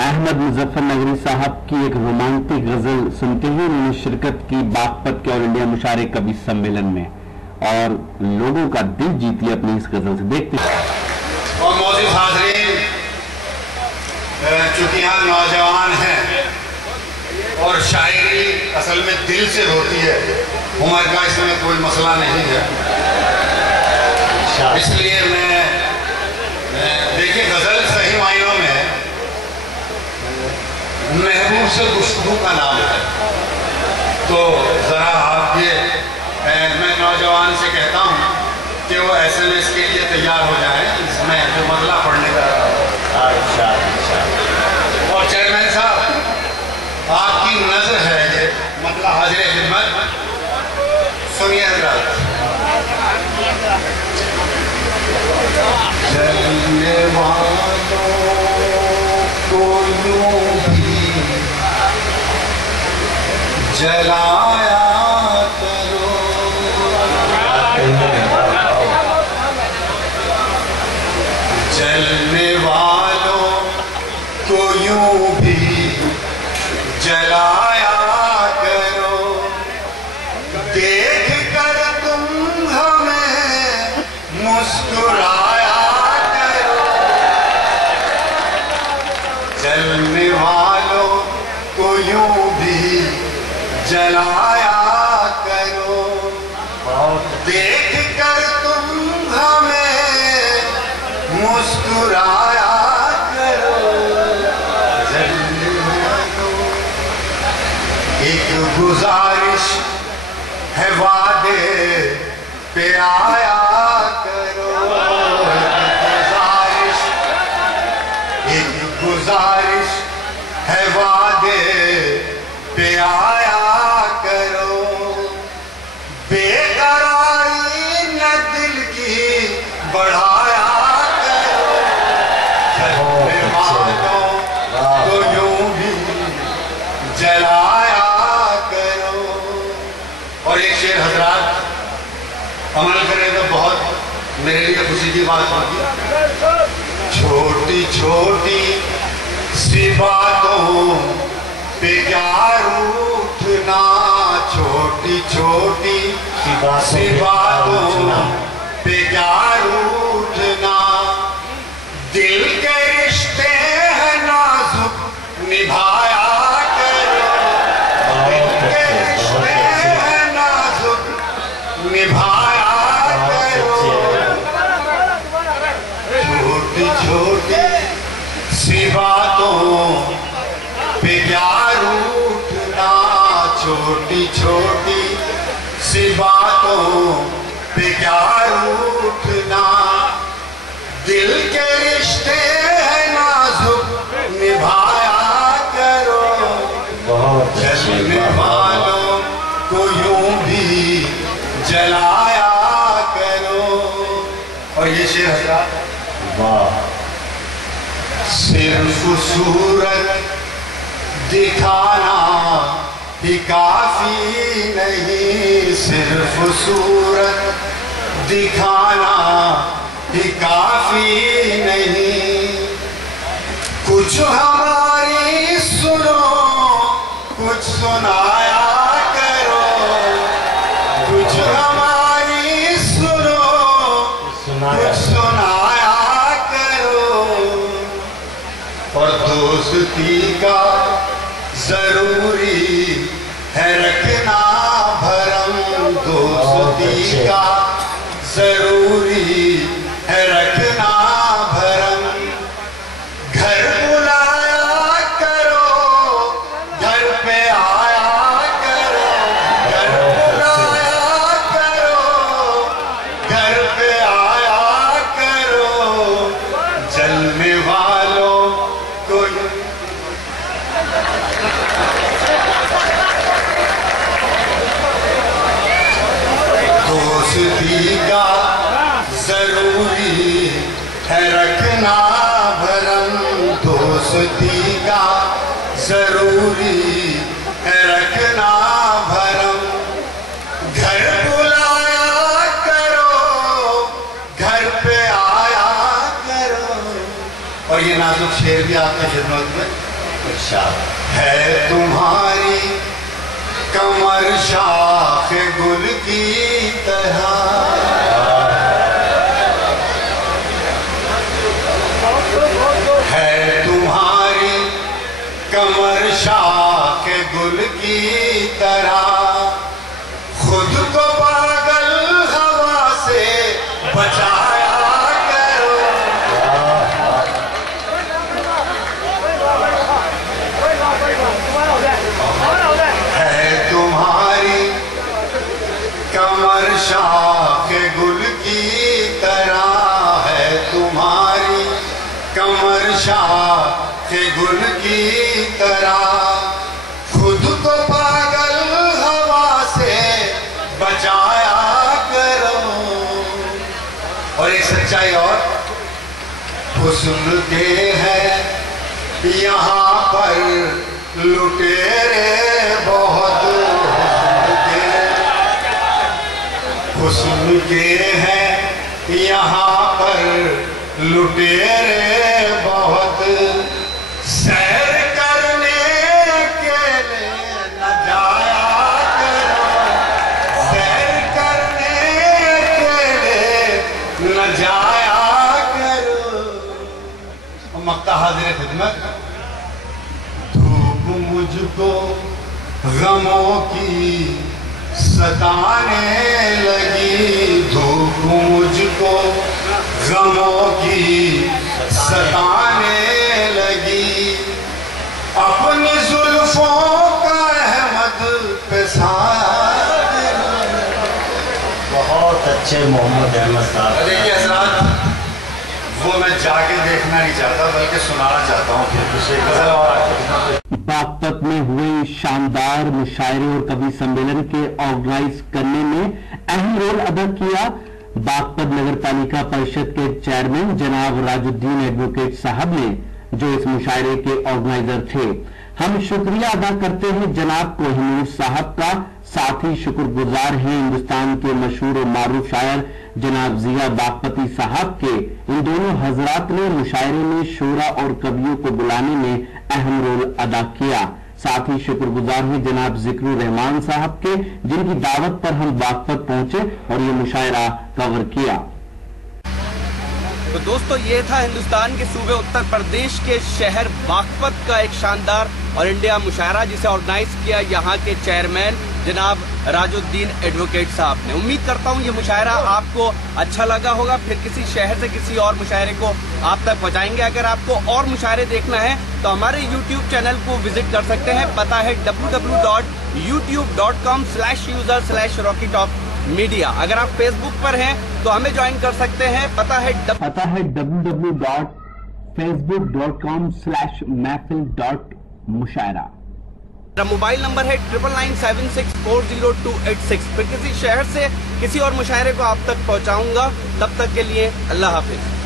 احمد مظفر نگری صاحب کی ایک رومانٹک غزل سنتے ہیں. انہوں نے شرکت کی باغپت کے آل انڈیا مشاعرے کبھی سمیلن میں اور لوگوں کا دل جیت لیا اپنی اس غزل سے. دیکھتے ہیں. اور معزز حاضرین، چونکہ یہاں نوجوان ہیں اور شاعری اصل میں دل سے ہوتی ہے، عمر کا اس میں کوئی مسئلہ نہیں ہے، اس لیے میں دیکھیں غزل صحیح معنوں میں محبوب سے گفتگو کا نام ہے. تو ذرا آپ میں نوجوان سے کہتا ہوں کہ وہ ایس ایم ایس کے لیے تیار ہو جائیں، اس میں جو مطلع پڑھنے کا. اور چیئرمین صاحب، آپ کی نظر ہے یہ مطلع حاضر خدمت سنیے حضرات. جلنے والوں کو یوں بھی جلایا کرو، جلنے والوں کو یوں بھی جلایا کرو، دیکھ کر تم ہمیں مسکرایا کرو، جلنے والوں کو یوں بھی جلایا کرو، دیکھ کر تم ہمیں مسکرایا کرو، جلنے والوں. ایک گزارش ہے وعدے پہ آیا کرو، ایک گزارش ہے وعدے پہ آیا کرو، بے قراری نہ دل کی بڑھایا کرو، جلنے والوں کو یوں بھی جلایا کرو. اور ایک شعر حضرات عمل کریں تو بہت میرے لیے خوشی کی بات ہوگی. چھوٹی چھوٹی سی باتوں پہ کیا روٹھنا، چھوٹی چھوٹی سی باتوں پہ کیا روٹھنا، دل کے رشتے ہیں نازک نبھایا کرو، دل کے رشتے ہیں نازک نبھایا کرو، چھوٹی چھوٹی سی باتوں پہ کیا روٹھنا، چھوٹی چھوٹی سی باتوں پہ کیا روٹھنا، دل کے رشتے ہیں نازک نبھایا کرو، جلنے والوں کو یوں بھی جلایا کرو. اور یہ شعر حضرات صرف صورت دکھانا ہی کافی نہیں، صرف صورت دکھانا ہی کافی نہیں، کچھ ہماری سنو کچھ سنایا کرو، کچھ ہماری سنو کچھ سنایا کرو. اور دوستی کا ضروری ہے رکھنا بھرم، دوستی کا ضروری ہے رکھنا بھرم، گھر بلایا کرو گھر پہ آیا کرو، گھر بلایا کرو گھر پہ آیا کرو، جلنے والوں کو دوستی کا ضروری ہے رکھنا بھرم، دوستی کا ضروری ہے رکھنا بھرم، گھر بلایا کرو گھر پہ آیا کرو. اور یہ نازک شعر بھی آپ کی خدمت میں ہے تمہاری کمر شاخ گل کی طرح، ہے تمہاری کمر شاخ گل کی طرح، خود کو پاگل ہوا سے بچایا کرو، ہے تمہاری کمر شاخ گل کی طرح، ہے تمہاری کمر شاخ گل کی طرح، خود کو پاگل ہوا سے بچایا کرو۔ اور ایک سچائی اور، حسن کے ہے یہاں پر لٹیرے بہت، حسن کے ہے یہاں پر لٹیرے بہت، سیر کرنے کے لیے نہ جایا کرو، سیر کرنے کے لیے نہ جایا کرو۔ مقطع حاضر خدمت، دھوپ مجھ کو غموں کی ستانے لگی، دھوپ مجھ کو غموں کی ستانے لگی، اپنی زلفوں کا احمد پہ سایہ۔ بہت اچھے محمد احمد صاحب۔ دیکھیے حضرات، وہ میں جا کے دیکھنا نہیں چاہتا بلکہ سنانا چاہتا ہوں کہ دوسرے غزل اور باغپت میں ہوئے شاندار مشاعرے اور کبھی سمیلن کے آرگنائز کرنے میں اہم رول ادا کیا باغپت نگر پالیکا پریشد کے چیئرمین جناب راج الدین ایڈوکیٹ صاحب نے، جو اس مشاعرے کے آرگنائزر تھے۔ ہم شکریہ ادا کرتے ہیں جناب کوہنور صاحب کا، ساتھ ہی شکر گزار ہیں ہندوستان کے مشہور و معروف شاعر جناب ضیا باغپتی صاحب کے۔ ان دونوں حضرات نے مشاعرے میں شعراء اور کبیوں کو بلانے میں اہم رول ادا کیا۔ ساتھ ہی شکر گزار ہیں جناب ذکر الرحمان صاحب کے، جن کی دعوت پر ہم باغپت پہنچے اور یہ مشاعرہ کور کیا۔ تو دوستو، یہ تھا ہندوستان کے صوبے اتر پردیش کے شہر باغپت کا ایک شاندار اور انڈیا مشاعرہ، جسے آرگنائز کیا یہاں کے چیئرمین جناب راج الدین ایڈوکیٹ صاحب نے۔ امید کرتا ہوں یہ مشاعرہ آپ کو اچھا لگا ہوگا، پھر کسی شہر سے کسی اور مشاعرے کو آپ تک پہنچائیں گے۔ اگر آپ کو اور مشاعرے دیکھنا ہے تو ہمارے یوٹیوب چینل کو وزٹ کر سکتے ہیں، پتہ ہے www.youtube.com/user/rockytopmedia۔ اگر آپ فیس بک پر ہیں تو ہمیں جوائن کر سکتے ہیں، پتہ ہے www.facebook.com/mahfil.mushaira۔ میرا موبائل نمبر ہے 9997640286۔ پھر کسی شہر سے کسی اور مشاعرے کو آپ تک پہنچاؤں گا، تب تک کے لیے اللہ حافظ۔